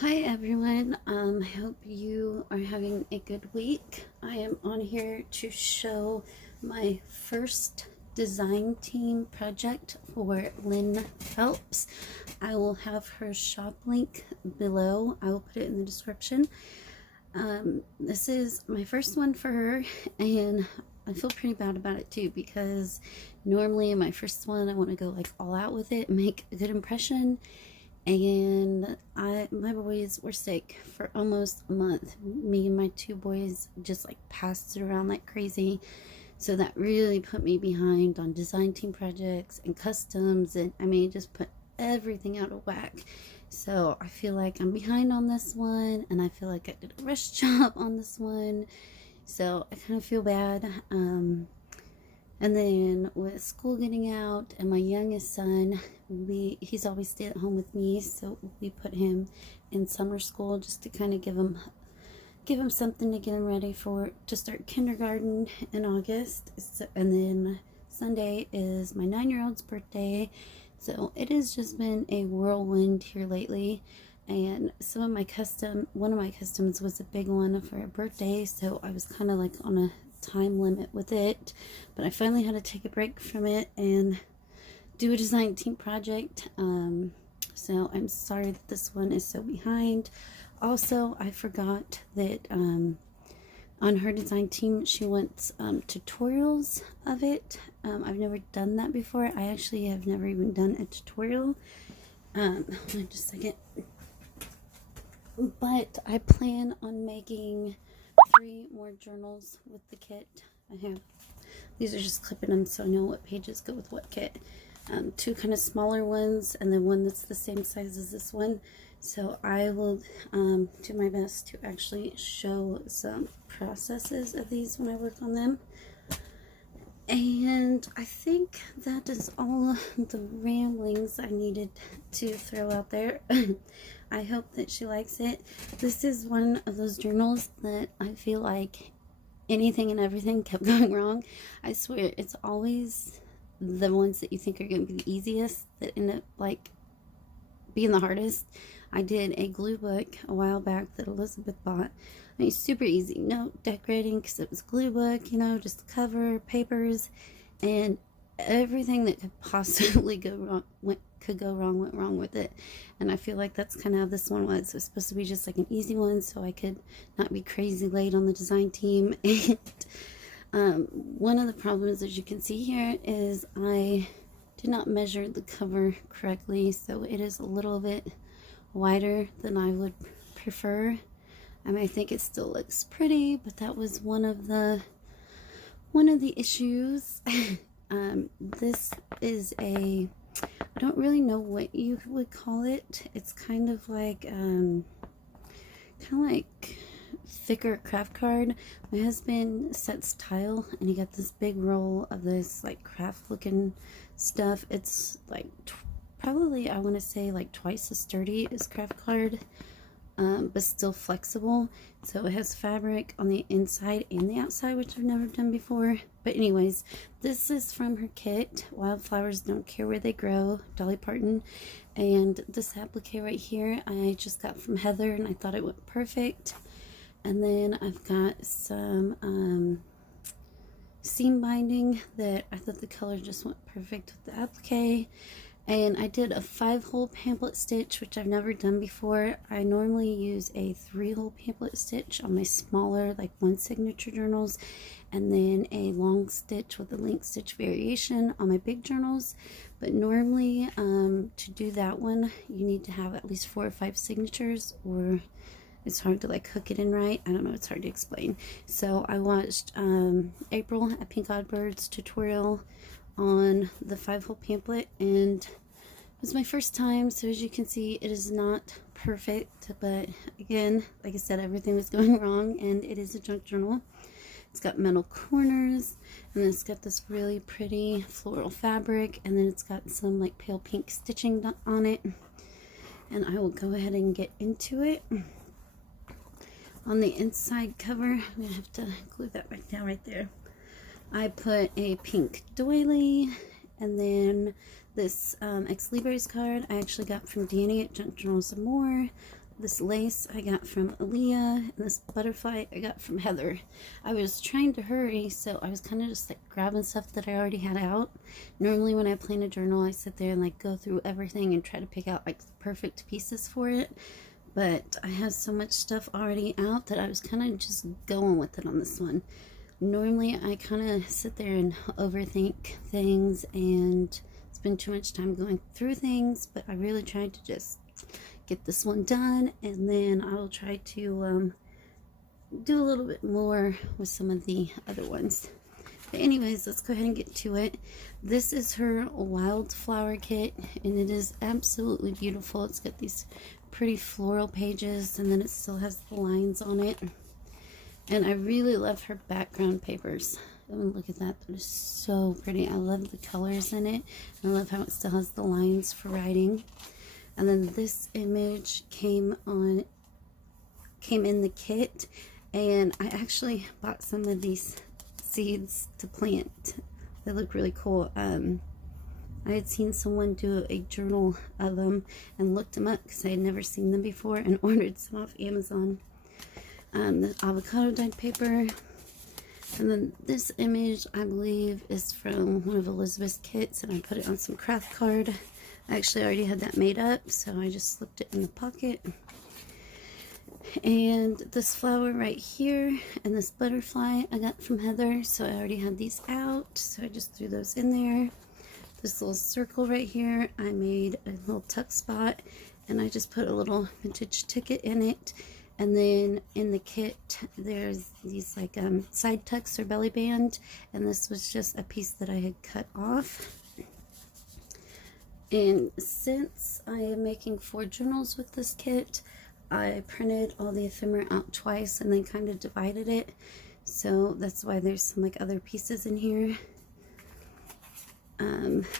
Hi everyone, I hope you are having a good week. I am on here to show my first design team project for Lynn Phelps. I will have her shop link below. I will put it in the description. This is my first one for her, and I feel pretty bad about it too, because normally my first one I want to go like all out with it and make a good impression. And my boys were sick for almost a month. Me and my two boys just like passed it around like crazy, so that really put me behind on design team projects and customs, and I mean, just put everything out of whack. So I feel like I'm behind on this one, and I feel like I did a rush job on this one, so I kind of feel bad. And then with school getting out and my youngest son, he's always stayed at home with me, so we put him in summer school just to kind of give him something to get him ready to start kindergarten in August. And then Sunday is my 9-year-old's birthday, so it has just been a whirlwind here lately. And one of my customs was a big one for a birthday, so I was kind of like on a time limit with it, but I finally had to take a break from it and do a design team project. So I'm sorry that this one is so behind. Also, I forgot that on her design team she wants tutorials of it. I've never done that before. I actually have never even done a tutorial. Hold on just a second. But I plan on making 3 more journals with the kit. These are just clipping them so I know what pages go with what kit. 2 kind of smaller ones, and then one that's the same size as this one. So I will do my best to actually show some processes of these when I work on them. And I think that is all the ramblings I needed to throw out there. I hope that she likes it. This is one of those journals that I feel like anything and everything kept going wrong. I swear, it's always the ones that you think are going to be the easiest that end up like being the hardest. I did a glue book a while back that Elizabeth bought. I mean, super easy, no decorating because it was glue book, you know, just the cover, papers, and everything that could possibly go wrong went wrong with it. And I feel like that's kind of how this one was. It was supposed to be just like an easy one so I could not be crazy late on the design team. And one of the problems, as you can see here, is I did not measure the cover correctly, so it is a little bit wider than I would prefer. I mean, I think it still looks pretty, but that was one of the issues. This is I don't really know what you would call it. It's kind of like thicker craft card. My husband sets tile, and he got this big roll of this like craft looking stuff. It's like probably, I want to say, like twice as sturdy as craft card, but still flexible. So it has fabric on the inside and the outside, which I've never done before. But anyways, this is from her kit, Wildflowers Don't Care Where They Grow, Dolly Parton. And this applique right here I just got from Heather, and I thought it went perfect. And then I've got some seam binding that I thought the color just went perfect with the applique. And I did a 5-hole pamphlet stitch, which I've never done before. I normally use a 3-hole pamphlet stitch on my smaller, like 1 signature journals, and then a long stitch with a link stitch variation on my big journals. But normally, to do that one, you need to have at least 4 or 5 signatures, or it's hard to like hook it in right. I don't know, it's hard to explain. So I watched April at Pink Oddbirds tutorial on the 5-hole pamphlet, and it was my first time, so as you can see, it is not perfect. But again, like I said, everything was going wrong, and it is a junk journal. It's got metal corners, and then it's got this really pretty floral fabric, and then it's got some like pale pink stitching on it. And I will go ahead and get into it. On the inside cover, I'm gonna have to glue that back down right there. I put a pink doily, and then this Ex Libris card I actually got from Danny at Junk Journals and More. this lace I got from Aaliyah, and this butterfly I got from Heather. I was trying to hurry, so I was kind of just like grabbing stuff that I already had out. Normally when I plan a journal, I sit there and like go through everything and try to pick out like the perfect pieces for it. But I have so much stuff already out that I was kind of just going with it on this one. Normally I kind of sit there and overthink things and spend too much time going through things, but I really tried to just get this one done, and then I'll try to do a little bit more with some of the other ones. But anyways, let's go ahead and get to it. This is her wildflower kit, and it is absolutely beautiful. It's got these pretty floral pages, and then it still has the lines on it. And I really love her background papers. Oh, look at that. That is so pretty. I love the colors in it. I love how it still has the lines for writing. And then this image came in the kit, and I actually bought some of these seeds to plant. They look really cool. I had seen someone do a journal of them and looked them up because I had never seen them before, and ordered some off Amazon. The avocado dyed paper. And then this image, I believe, is from one of Elizabeth's kits, and I put it on some craft card. I actually already had that made up, so I just slipped it in the pocket. And this flower right here and this butterfly I got from Heather, so I already had these out, so I just threw those in there. This little circle right here, I made a little tuck spot, and I just put a little vintage ticket in it. And then in the kit, there's these like side tucks or belly band, and this was just a piece that I had cut off. And since I am making 4 journals with this kit, I printed all the ephemera out twice and then kind of divided it. So that's why there's some like other pieces in here.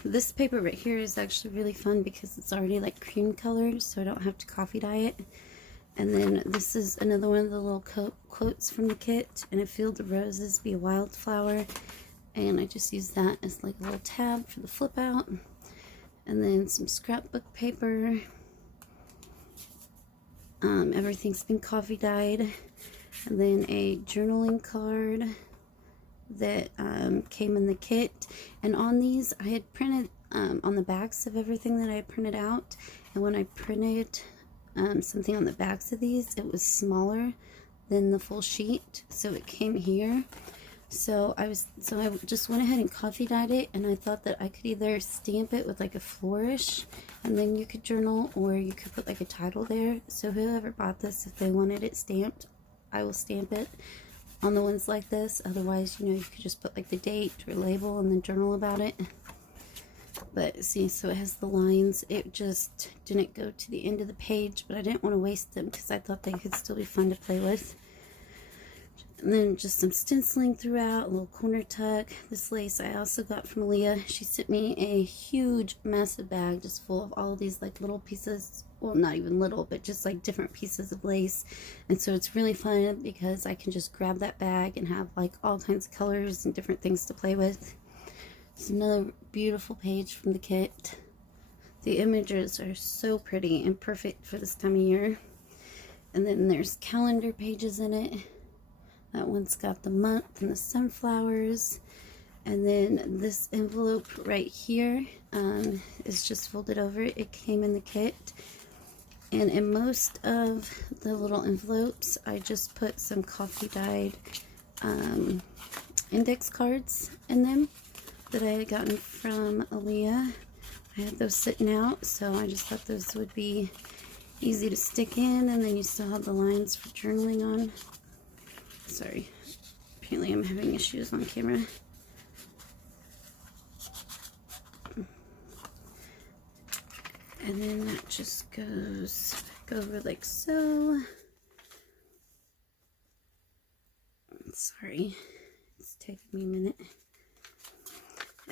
This paper right here is actually really fun because it's already like cream colored, so I don't have to coffee dye it. And then this is another one of the little quotes from the kit. "In a field of roses, be a wildflower." And I just use that as like a little tab for the flip out. And then some scrapbook paper. Everything's been coffee dyed. And then a journaling card that came in the kit. And on these, I had printed on the backs of everything that I printed out. And when I printed something on the backs of these, it was smaller than the full sheet, so it came here. So I just went ahead and coffee dyed it, and I thought that I could either stamp it with like a flourish, and then you could journal, or you could put like a title there. So whoever bought this, if they wanted it stamped, I will stamp it on the ones like this. Otherwise, you know, you could just put like the date or label and then journal about it. But see, so it has the lines. It just didn't go to the end of the page, but I didn't want to waste them because I thought they could still be fun to play with. And then just some stenciling throughout, a little corner tuck. This lace I also got from Leah. She sent me a huge, massive bag just full of all of these like little pieces. Well, not even little, but just like different pieces of lace. And so it's really fun because I can just grab that bag and have like all kinds of colors and different things to play with. It's another beautiful page from the kit. The images are so pretty and perfect for this time of year. And then there's calendar pages in it. That one's got the month and the sunflowers. And then this envelope right here is just folded over. It came in the kit. And in most of the little envelopes, I just put some coffee dyed index cards in them that I had gotten from Aaliyah. I had those sitting out, so I just thought those would be easy to stick in, and then you still have the lines for journaling on. Sorry, apparently I'm having issues on camera. And then that just goes back over like so. Sorry, it's taking me a minute.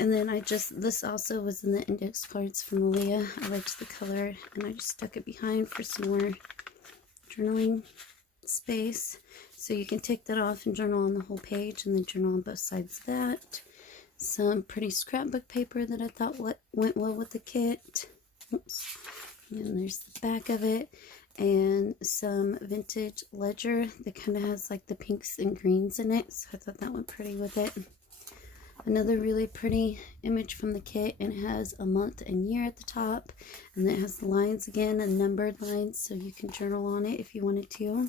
And then this also was in the index cards from Aaliyah. I liked the color, and I just stuck it behind for some more journaling space. So you can take that off and journal on the whole page, and then journal on both sides of that. Some pretty scrapbook paper that I thought went well with the kit. Oops. And there's the back of it, and some vintage ledger that kind of has like the pinks and greens in it, so I thought that went pretty with it. Another really pretty image from the kit, and it has a month and year at the top, and then it has the lines again, and numbered lines, so you can journal on it if you wanted to.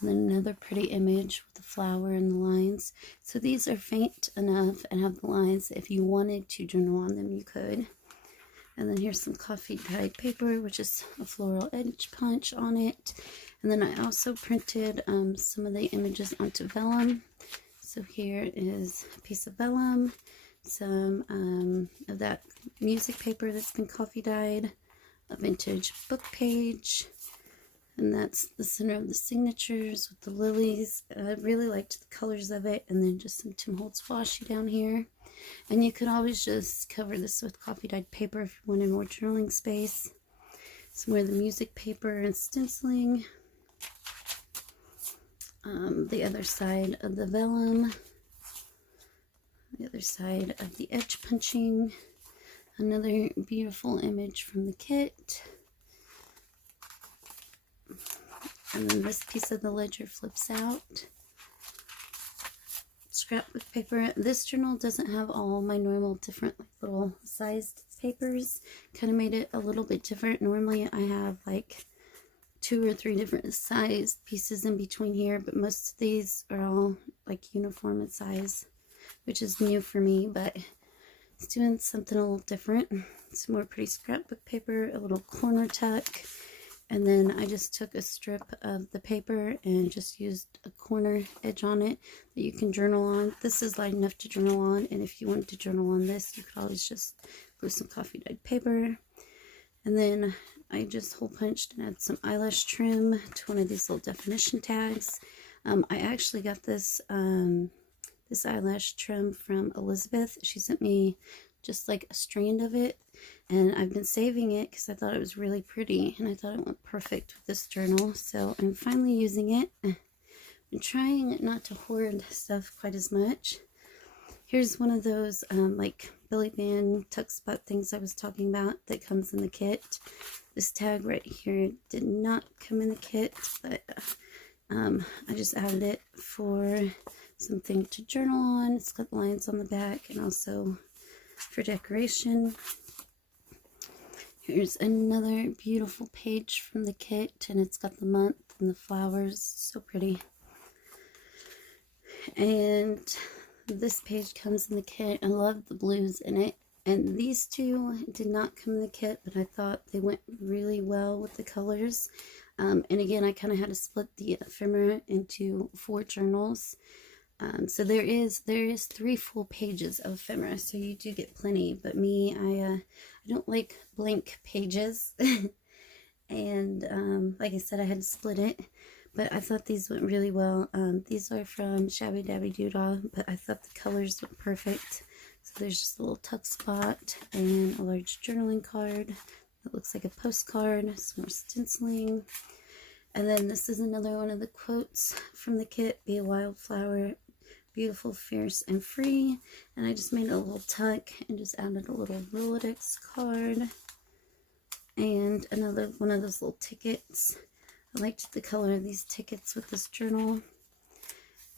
And then another pretty image with the flower and the lines. So these are faint enough and have the lines. If you wanted to journal on them, you could. And then here's some coffee dyed paper, which is a floral edge punch on it. And then I also printed some of the images onto vellum. So here is a piece of vellum, some of that music paper that's been coffee dyed, a vintage book page, and that's the center of the signatures with the lilies. I really liked the colors of it, and then just some Tim Holtz washi down here. And you could always just cover this with coffee dyed paper if you wanted more journaling space. Some more of the music paper and stenciling. The other side of the vellum. The other side of the edge punching. Another beautiful image from the kit. And then this piece of the ledger flips out. Scrapbook paper. This journal doesn't have all my normal different little sized papers. Kind of made it a little bit different. Normally I have like 2 or 3 different size pieces in between here, but most of these are all like uniform in size, which is new for me, but it's doing something a little different. Some more pretty scrapbook paper, a little corner tuck. And then I just took a strip of the paper and just used a corner edge on it that you can journal on. This is light enough to journal on, and if you wanted to journal on this, you could always just glue some coffee dyed paper. And then I just hole punched and added some eyelash trim to one of these little definition tags. I actually got this this eyelash trim from Elizabeth. She sent me just like a strand of it, and I've been saving it because I thought it was really pretty, and I thought it went perfect with this journal, so I'm finally using it. I'm trying not to hoard stuff quite as much. Here's one of those like belly band tuck spot things I was talking about that comes in the kit. This tag right here did not come in the kit, but I just added it for something to journal on. It's got lines on the back and also for decoration. Here's another beautiful page from the kit, and it's got the month and the flowers. So pretty. And this page comes in the kit. I love the blues in it. And these two did not come in the kit, but I thought they went really well with the colors. And again, I kind of had to split the ephemera into 4 journals. So there is 3 full pages of ephemera, so you do get plenty. But me, I don't like blank pages, and like I said, I had to split it. But I thought these went really well. These are from Shabby Dabby Doodah, but I thought the colors were perfect. So there's just a little tuck spot and a large journaling card that looks like a postcard. Some more stenciling. And then this is another one of the quotes from the kit. Be a wildflower, beautiful, fierce, and free. And I just made a little tuck and just added a little Rolodex card. And another one of those little tickets. I liked the color of these tickets with this journal.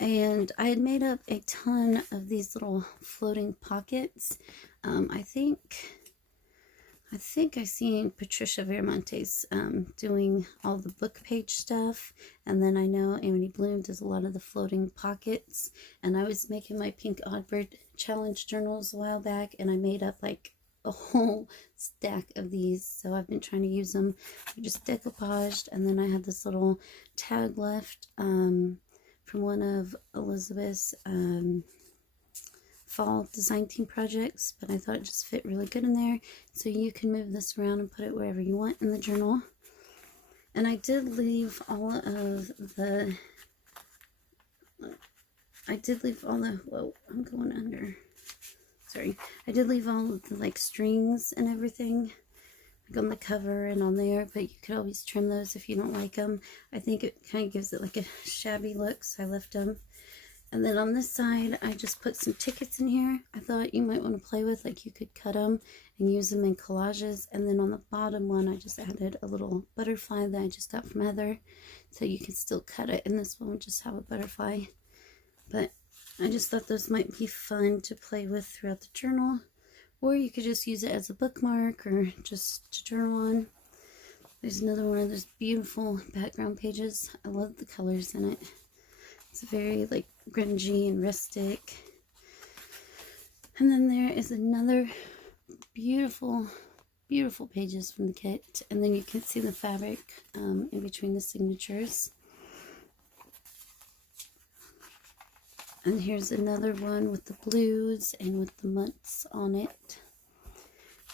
And I had made up a ton of these little floating pockets. I think I seen Patricia Viramontes doing all the book page stuff, and then I know Amity Bloom does a lot of the floating pockets. And I was making my Pink Oddbird challenge journals a while back, and I made up like a whole stack of these, so I've been trying to use them. I just decoupaged, and then I had this little tag left from one of Elizabeth's fall design team projects, but I thought it just fit really good in there. So you can move this around and put it wherever you want in the journal. And I did leave all of the, whoa, I'm going under. Sorry. I did leave all of the like strings and everything like on the cover and on there, but you could always trim those if you don't like them. I think it kind of gives it like a shabby look, so I left them. And then on this side, I just put some tickets in here. I thought you might want to play with, like you could cut them and use them in collages. And then on the bottom one, I just added a little butterfly that I just got from Heather. So you can still cut it. And this one would just have a butterfly. But I just thought those might be fun to play with throughout the journal. Or you could just use it as a bookmark or just to journal on. There's another one of those beautiful background pages. I love the colors in it. It's very like grungy and rustic. And then there is another beautiful, beautiful pages from the kit. And then you can see the fabric in between the signatures. And here's another one with the blues and with the months on it.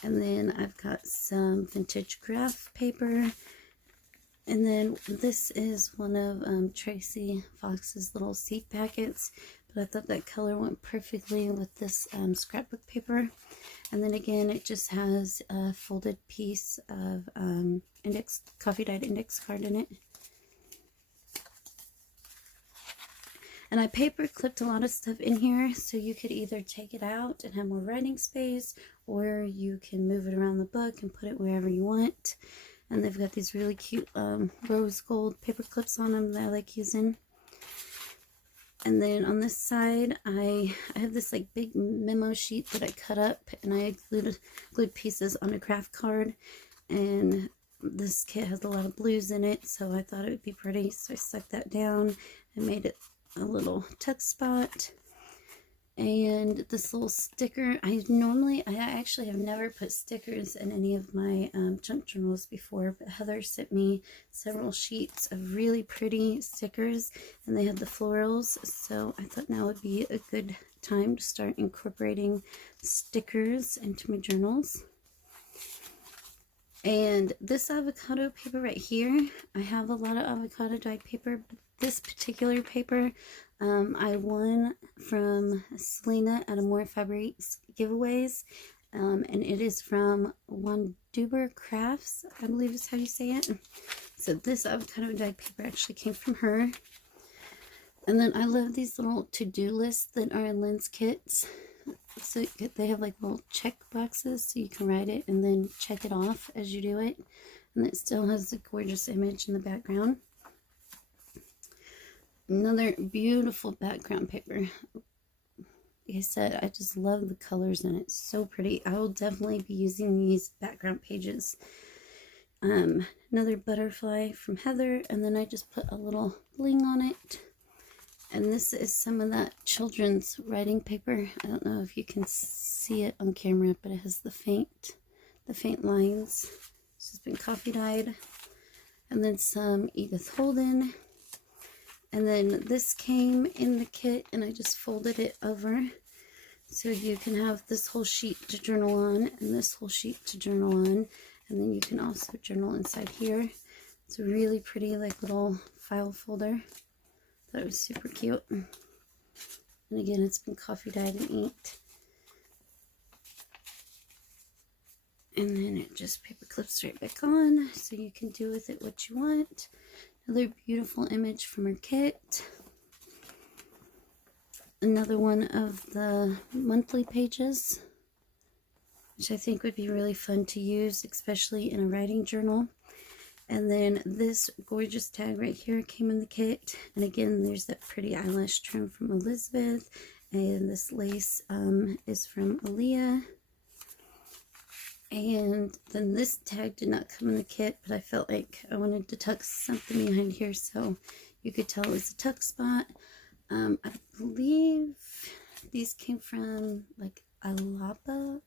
And then I've got some vintage graph paper. And then this is one of Tracy Fox's little seed packets. But I thought that color went perfectly with this scrapbook paper. And then again, it just has a folded piece of coffee dyed index card in it. And I paper clipped a lot of stuff in here, so you could either take it out and have more writing space, or you can move it around the book and put it wherever you want. And they've got these really cute rose gold paper clips on them that I like using. And then on this side, I have this like big memo sheet that I cut up, and I glued pieces on a craft card. And this kit has a lot of blues in it, so I thought it would be pretty, so I stuck that down and made it a little tuck spot. And this little sticker, I actually have never put stickers in any of my junk journals before, but Heather sent me several sheets of really pretty stickers, and they had the florals, so I thought now would be a good time to start incorporating stickers into my journals. And this avocado paper right here, I have a lot of avocado dyed paper, but this particular paper I won from Selena at a More Fabrics giveaways, and it is from Wanduber Crafts, I believe is how you say it. So this avocado dyed paper actually came from her. And then I love these little to-do lists that are in Lynn's kits. So they have like little check boxes, so you can write it and then check it off as you do it. And it still has a gorgeous image in the background. Another beautiful background paper. Like I said, I just love the colors in it. So pretty. I will definitely be using these background pages. Another butterfly from Heather, and then I just put a little bling on it. And this is some of that children's writing paper. I don't know if you can see it on camera, but it has the faint lines. This has been coffee dyed. And then some Edith Holden. And then this came in the kit, and I just folded it over. So you can have this whole sheet to journal on, and this whole sheet to journal on. And then you can also journal inside here. It's a really pretty like little file folder. That was super cute. And again, it's been coffee dyed and inked. And then it just paper clips right back on, so you can do with it what you want. Another beautiful image from her kit. Another one of the monthly pages, which I think would be really fun to use, especially in a writing journal. And then this gorgeous tag right here came in the kit. And again, there's that pretty eyelash trim from Elizabeth. And this lace is from Aaliyah. And then this tag did not come in the kit, but I felt like I wanted to tuck something behind here so you could tell it was a tuck spot. I believe these came from like Illopa,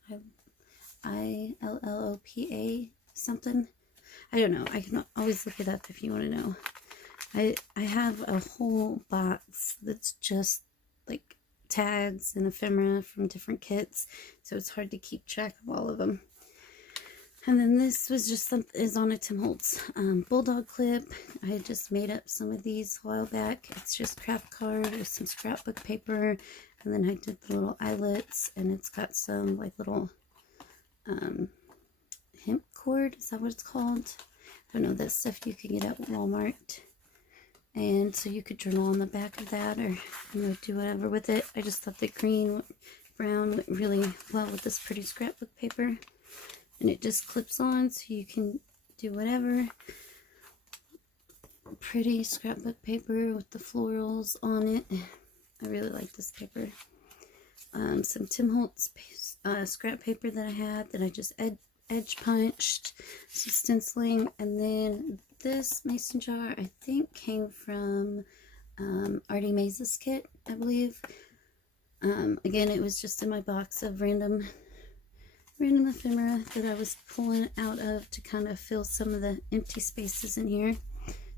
I-L-L-O-P-A something. I don't know. I can always look it up if you want to know. I have a whole box that's just like tags and ephemera from different kits, so it's hard to keep track of all of them. And then this was just is on a Tim Holtz bulldog clip. I had just made up some of these a while back. It's just craft card with some scrapbook paper, and then I did the little eyelets, and it's got some like little hemp cord, is that what it's called? I don't know, that stuff you can get at Walmart. And so you could journal on the back of that, or do whatever with it. I just thought the green brown went really well with this pretty scrapbook paper, and it just clips on, so you can do whatever. Pretty scrapbook paper with the florals on it. I really like this paper. Some Tim Holtz scrap paper that I had that I just edge punched, some stenciling, and then this mason jar I think came from Artie Maze's kit, I believe. Again, it was just in my box of random ephemera that I was pulling out of to kind of fill some of the empty spaces in here.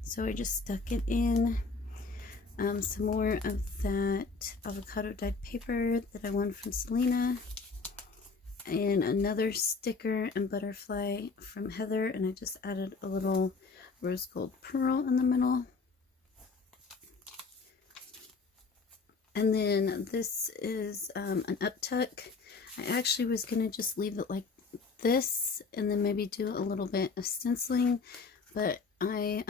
So I just stuck it in. Some more of that avocado dyed paper that I won from Selena, and another sticker and butterfly from Heather, and I just added a little rose gold pearl in the middle. And then this is an uptuck. I actually was going to just leave it like this and then maybe do a little bit of stenciling, but I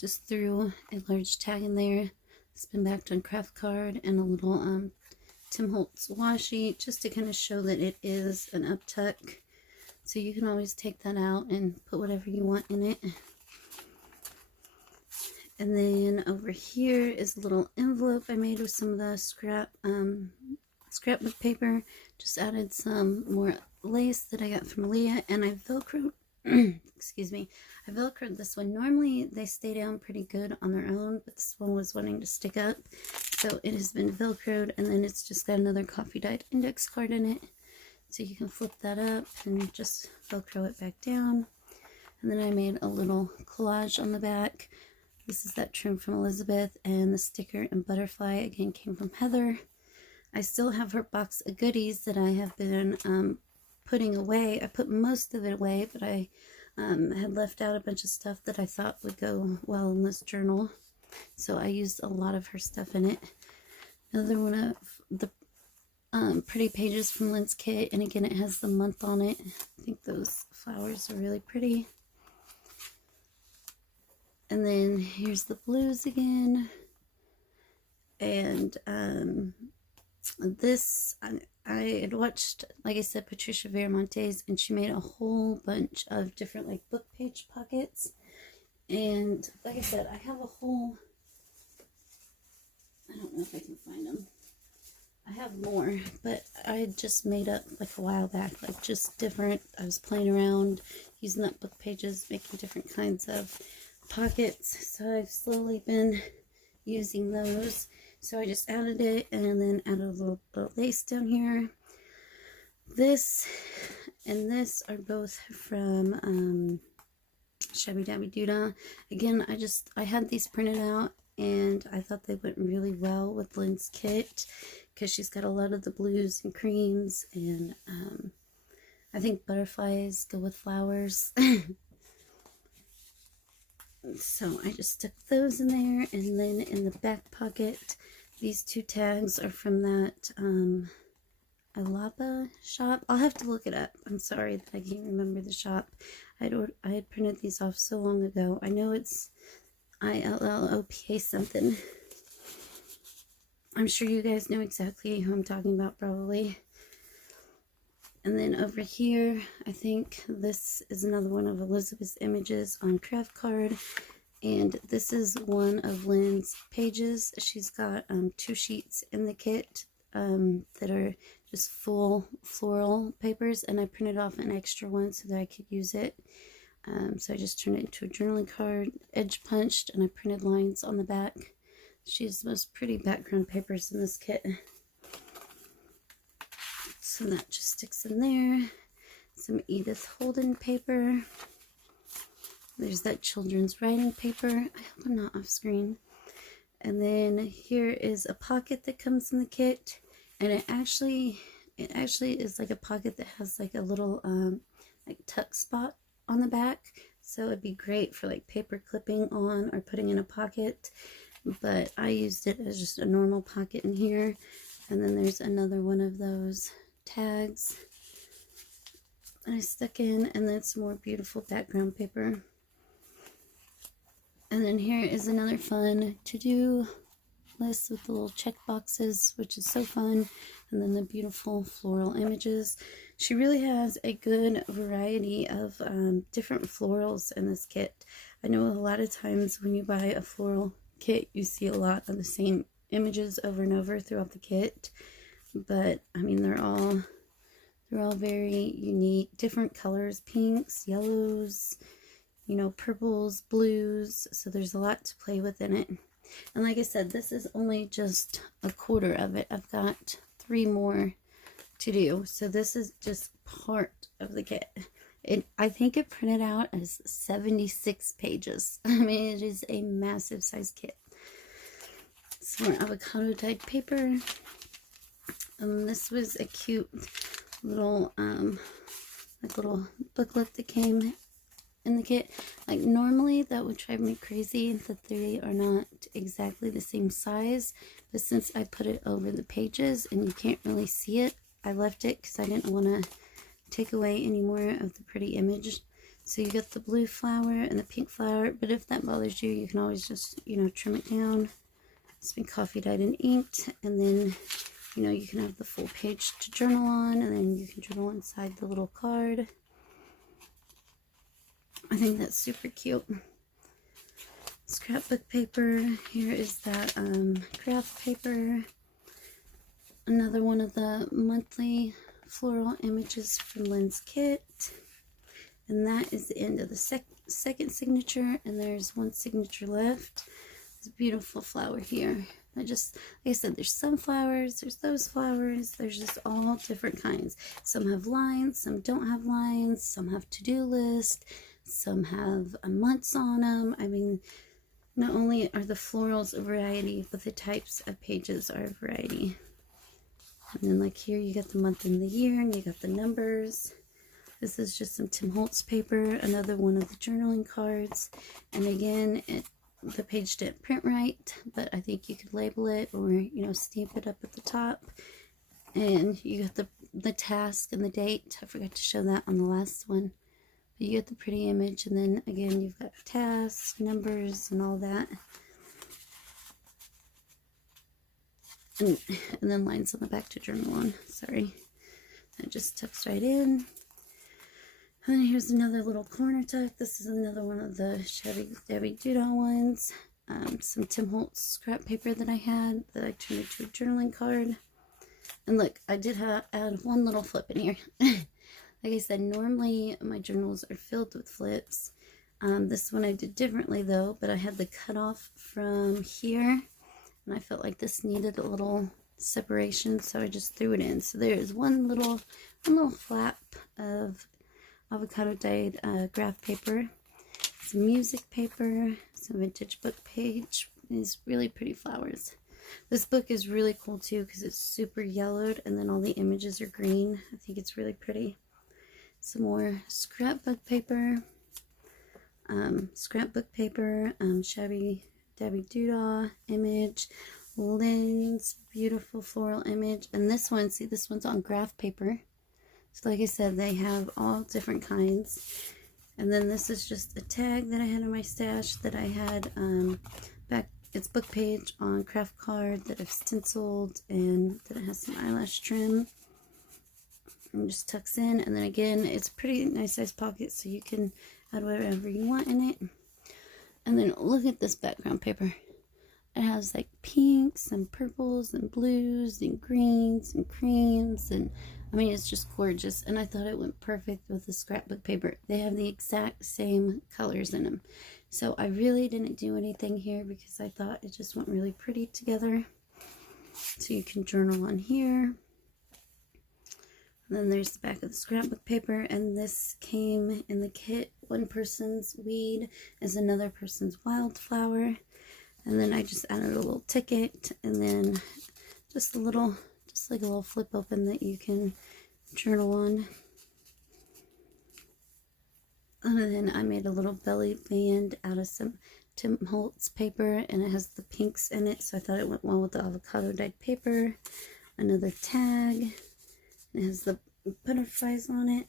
just threw a large tag in there, spin backed on craft card, and a little Tim Holtz washi, just to kind of show that it is an uptuck. So you can always take that out and put whatever you want in it. And then over here is a little envelope I made with some of the scrapbook paper. Just added some more lace that I got from Leah, and I velcroed excuse me, I velcroed this one. Normally they stay down pretty good on their own, but this one was wanting to stick up, so it has been velcroed, and then it's just got another coffee dyed index card in it, so you can flip that up and just velcro it back down. And then I made a little collage on the back. This is that trim from Elizabeth, and the sticker and butterfly again came from Heather. I still have her box of goodies that I have been putting away. I put most of it away, but I had left out a bunch of stuff that I thought would go well in this journal, so I used a lot of her stuff in it. Another one of the pretty pages from Lynn's kit, and again it has the month on it. I think those flowers are really pretty. And then here's the blues again, and this I had watched, like I said, Patricia Viramonte's, and she made a whole bunch of different like book page pockets. And like I said, I have a whole, I don't know if I can find them. I have more, but I had just made up like a while back, like just different, I was playing around using up book pages, making different kinds of pockets. So I've slowly been using those. So I just added it, and then added a little bit of lace down here. This and this are both from Shabby Dabby Doodah. Again, I had these printed out, and I thought they went really well with Lynn's kit, because she's got a lot of the blues and creams, and I think butterflies go with flowers. So I just stuck those in there, and then in the back pocket, these two tags are from that Alaba shop. I'll have to look it up. I'm sorry that I can't remember the shop. I had printed these off so long ago. I know it's ILLOPA something. I'm sure you guys know exactly who I'm talking about, probably. And then over here, I think this is another one of Elizabeth's images on craft card. And this is one of Lynn's pages. She's got 2 sheets in the kit that are just full floral papers. And I printed off an extra one so that I could use it. So I just turned it into a journaling card, edge punched, and I printed lines on the back. She has the most pretty background papers in this kit. So that just sticks in there. Some Edith Holden paper. There's that children's writing paper. I hope I'm not off screen. And then here is a pocket that comes in the kit. And it actually is like a pocket that has like a little like tuck spot on the back. So it'd be great for like paper clipping on or putting in a pocket. But I used it as just a normal pocket in here. And then there's another one of those tags and I stuck in, and then some more beautiful background paper. And then here is another fun to-do list with the little check boxes, which is so fun. And then the beautiful floral images. She really has a good variety of different florals in this kit. I know a lot of times when you buy a floral kit, you see a lot of the same images over and over throughout the kit. But I mean, they're all very unique, different colors, pinks, yellows, you know, purples, blues. So there's a lot to play with in it. And like I said, this is only just a quarter of it. I've got 3 more to do. So this is just part of the kit. I think it printed out as 76 pages. I mean, it is a massive size kit. Some more avocado dyed paper. This was a cute little little booklet that came in the kit. Like, normally that would drive me crazy that they are not exactly the same size, but since I put it over the pages and you can't really see it, I left it because I didn't want to take away any more of the pretty image. So you got the blue flower and the pink flower, but if that bothers you, you can always just, you know, trim it down. It's been coffee dyed and inked, and then, you know, you can have the full page to journal on, and then you can journal inside the little card. I think that's super cute. Scrapbook paper. Here is that craft paper. Another one of the monthly floral images from Lynn's kit. And that is the end of the second signature, and there's one signature left. It's a beautiful flower here. Like I said, there's some flowers, there's those flowers, there's just all different kinds. Some have lines, some don't have lines, some have to-do list, some have months on them. I mean, not only are the florals a variety, but the types of pages are a variety. And then like here you got the month and the year, and you got the numbers. This is just some Tim Holtz paper, another one of the journaling cards. And again, the page didn't print right, but I think you could label it or, you know, stamp it up at the top. And you got the task and the date. I forgot to show that on the last one. But you get the pretty image, and then again you've got tasks, numbers, and all that. And then lines on the back to journal on. Sorry. That just tucks right in. And then here's another little corner tuck. This is another one of the Shabby Dabby Doodle ones. Some Tim Holtz scrap paper that I had that I turned into a journaling card. And look, I did add one little flip in here. Like I said, normally my journals are filled with flips. This one I did differently though, but I had the cutoff from here, and I felt like this needed a little separation, so I just threw it in. So there's one little flap of avocado dyed graph paper, some music paper, some vintage book page, these really pretty flowers. This book is really cool too because it's super yellowed, and then all the images are green. I think it's really pretty. Some more scrapbook paper, Shabby Dabby Doodah image, Lynn's beautiful floral image, and this one, see, this one's on graph paper. So like I said, they have all different kinds. And then this is just a tag that I had in my stash that I had back. It's book page on craft card that I've stenciled, and that it has some eyelash trim. And just tucks in, and then again, it's a pretty nice size pocket, so you can add whatever you want in it. And then look at this background paper. It has like pinks and purples and blues and greens and creams, and I mean, it's just gorgeous. And I thought it went perfect with the scrapbook paper. They have the exact same colors in them. So I really didn't do anything here because I thought it just went really pretty together. So you can journal on here. And then there's the back of the scrapbook paper, and this came in the kit. One person's weed is another person's wildflower. And then I just added a little ticket, and then just like a little flip open that you can journal on. And then I made a little belly band out of some Tim Holtz paper, and it has the pinks in it, so I thought it went well with the avocado dyed paper. Another tag. It has the butterflies on it.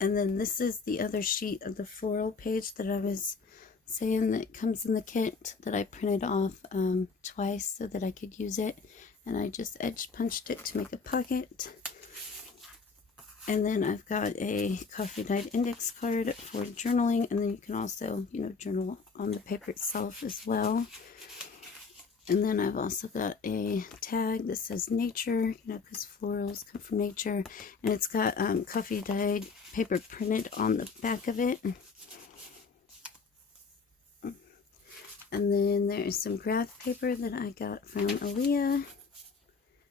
And then this is the other sheet of the floral page that I was saying that comes in the kit that I printed off twice so that I could use it. And I just edge punched it to make a pocket. And then I've got a coffee dyed index card for journaling, and then you can also, you know, journal on the paper itself as well. And then I've also got a tag that says nature, you know, because florals come from nature. And it's got coffee dyed paper printed on the back of it. And then there is some graph paper that I got from Aaliyah.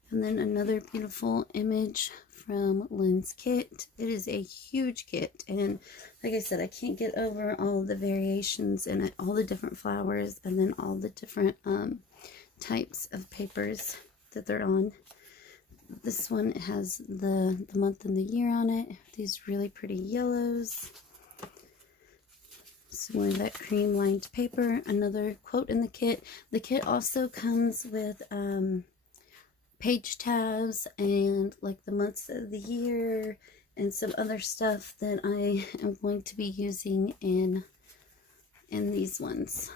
And then another beautiful image from Lynn's kit. It is a huge kit, and like I said, I can't get over all the variations in it, all the different flowers, and then all the different types of papers that they're on. This one has the month and the year on it. These really pretty yellows. Some more of that cream lined paper. Another quote in the kit. The kit also comes with page tabs and like the months of the year and some other stuff that I am going to be using in these ones.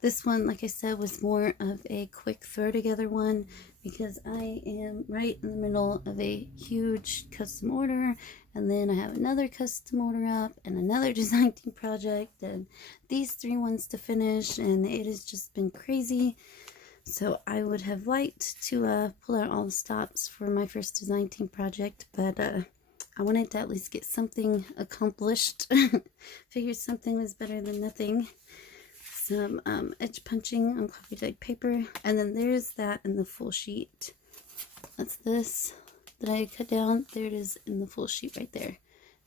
This one, like I said, was more of a quick throw together one because I am right in the middle of a huge custom order, and then I have another custom order up and another design team project and these 3 ones to finish, and it has just been crazy. So I would have liked to pull out all the stops for my first design team project, but I wanted to at least get something accomplished. Figured something was better than nothing. Some edge punching on coffee dyed paper, and then there's that in the full sheet. That's this that I cut down. There it is in the full sheet right there.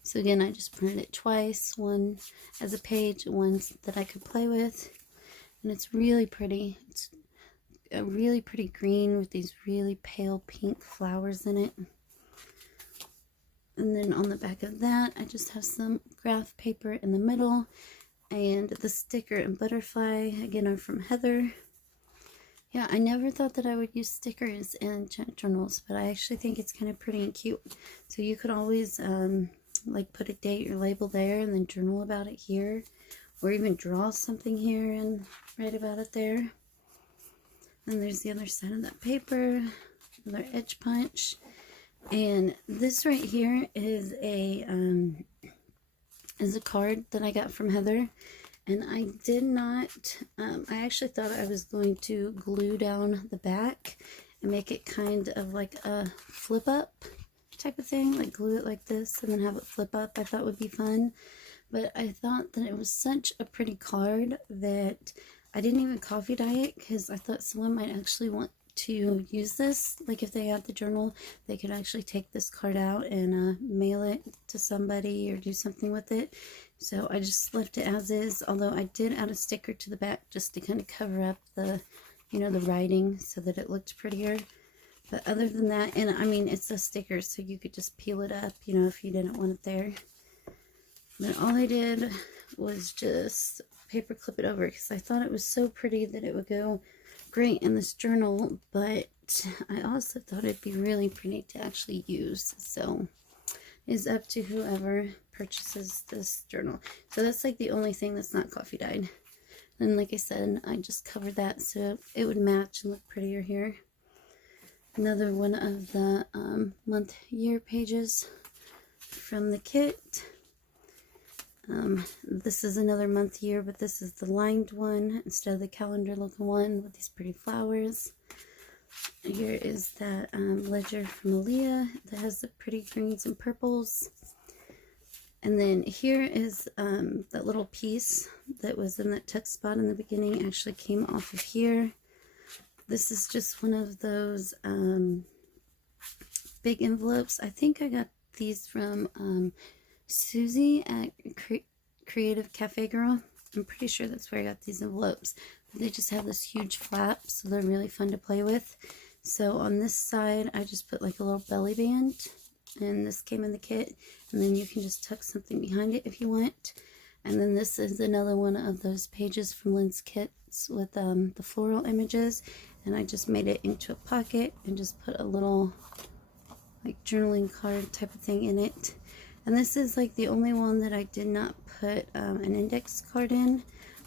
So again, I just printed it twice, one as a page, one that I could play with, and it's really pretty. It's a really pretty green with these really pale pink flowers in it. And then on the back of that, I just have some graph paper in the middle. And the sticker and butterfly, again, are from Heather. Yeah, I never thought that I would use stickers in journals, but I actually think it's kind of pretty and cute. So you could always, like, put a date or label there and then journal about it here. Or even draw something here and write about it there. And there's the other side of that paper, another edge punch. And this right here is a card that I got from Heather, and I did not, I actually thought I was going to glue down the back and make it kind of like a flip up type of thing, like glue it like this and then have it flip up. I thought would be fun, but I thought that it was such a pretty card that I didn't even coffee dye it because I thought someone might actually want to use this. Like if they had the journal, they could actually take this card out and mail it to somebody or do something with it. So I just left it as is, although I did add a sticker to the back just to kind of cover up the, you know, the writing so that it looked prettier. But other than that, and I mean, it's a sticker, so you could just peel it up, you know, if you didn't want it there. But all I did was just paper clip it over because I thought it was so pretty that it would go great in this journal, but I also thought it'd be really pretty to actually use. So it's up to whoever purchases this journal. So that's like the only thing that's not coffee dyed. And like I said, I just covered that so it would match and look prettier here. Another one of the month year pages from the kit. This is another month year, but this is the lined one instead of the calendar looking one with these pretty flowers. Here is that ledger from Aaliyah that has the pretty greens and purples. And then here is that little piece that was in that tuck spot in the beginning actually came off of here. This is just one of those big envelopes. I think I got these from Susie at Creative Cafe Girl. I'm pretty sure that's where I got these envelopes. But they just have this huge flap, so they're really fun to play with. So on this side, I just put like a little belly band, and this came in the kit. And then you can just tuck something behind it if you want. And then this is another one of those pages from Lynn's kits with the floral images. And I just made it into a pocket and just put a little like journaling card type of thing in it. And this is like the only one that I did not put an index card in.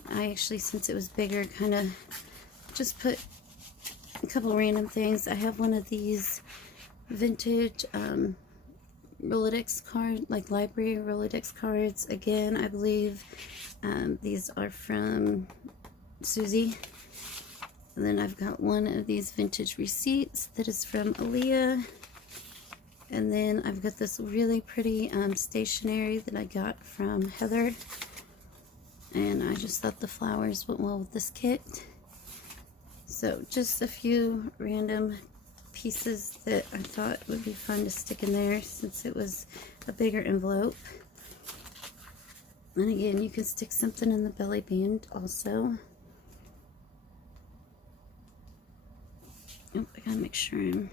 I actually, since it was bigger, kind of just put a couple random things. I have one of these vintage Rolodex card, like library Rolodex cards. Again, I believe these are from Susie. And then I've got one of these vintage receipts that is from Aaliyah. And then I've got this really pretty stationery that I got from Heather. And I just thought the flowers went well with this kit. So just a few random pieces that I thought would be fun to stick in there since it was a bigger envelope. And again, you can stick something in the belly band also. Oh, I gotta make sure I'm...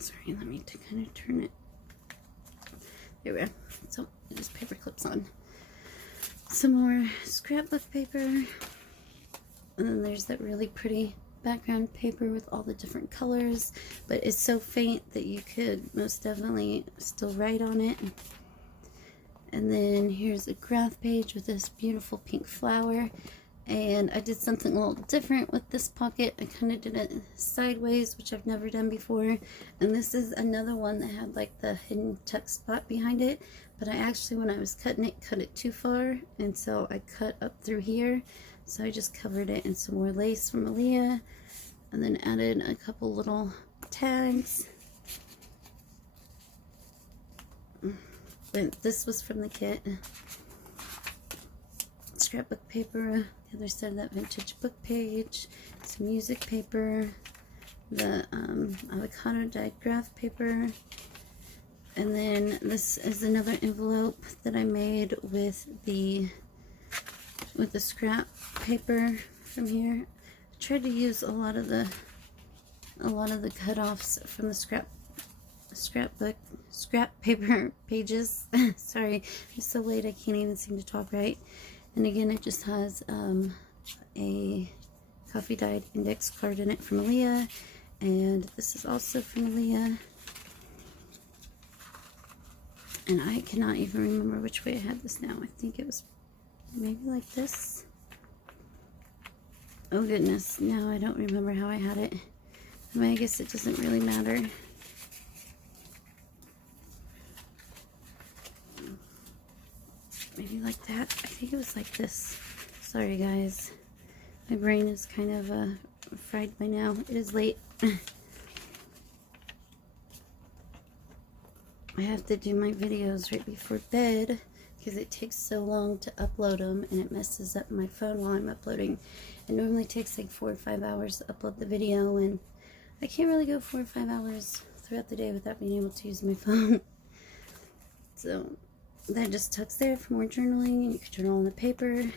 Sorry, let me kind of turn it. There we go. So, just paper clips on. Some more scrapbook paper. And then there's that really pretty background paper with all the different colors. But it's so faint that you could most definitely still write on it. And then here's a graph page with this beautiful pink flower. And I did something a little different with this pocket. I kind of did it sideways, which I've never done before. And this is another one that had like the hidden tuck spot behind it. But I actually, when I was cutting it, cut it too far. And so I cut up through here. So I just covered it in some more lace from Aaliyah. And then added a couple little tags. And this was from the kit. Scrapbook paper, the other side of that vintage book page, some music paper, the avocado dyed graph paper, and then this is another envelope that I made with the scrap paper from here. I tried to use a lot of the cut-offs from the scrap paper pages. Sorry, it's so late I can't even seem to talk right. And again, it just has a coffee dyed index card in it from Aaliyah. And this is also from Aaliyah. And I cannot even remember which way I had this now. I think it was maybe like this. Oh goodness, now I don't remember how I had it. I mean, I guess it doesn't really matter. Maybe like that. I think it was like this. Sorry guys, my brain is kind of fried by now. It is late. I have to do my videos right before bed because it takes so long to upload them and it messes up my phone while I'm uploading. It normally takes like 4 or 5 hours to upload the video, and I can't really go 4 or 5 hours throughout the day without being able to use my phone. So that just tucks there for more journaling, and you can journal on the paper.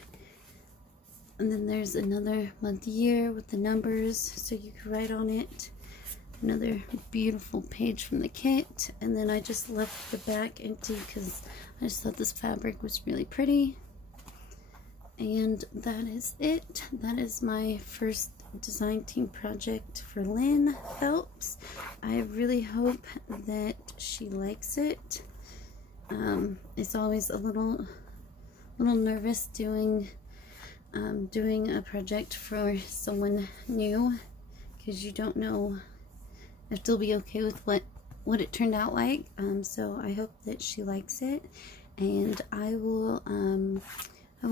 And then there's another month, year with the numbers, so you can write on it. Another beautiful page from the kit. And then I just left the back empty because I just thought this fabric was really pretty. And that is it. That is my first design team project for Lynn Phelps. I really hope that she likes it. It's always a little nervous doing a project for someone new because you don't know if they'll be okay with what it turned out like. So I hope that she likes it, and I will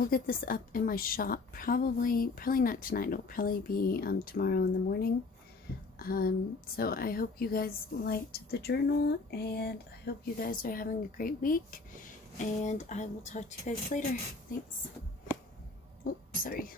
get this up in my shop probably not tonight. It'll probably be tomorrow in the morning. So I hope you guys liked the journal, and I hope you guys are having a great week, and I will talk to you guys later. Thanks. Oh, sorry.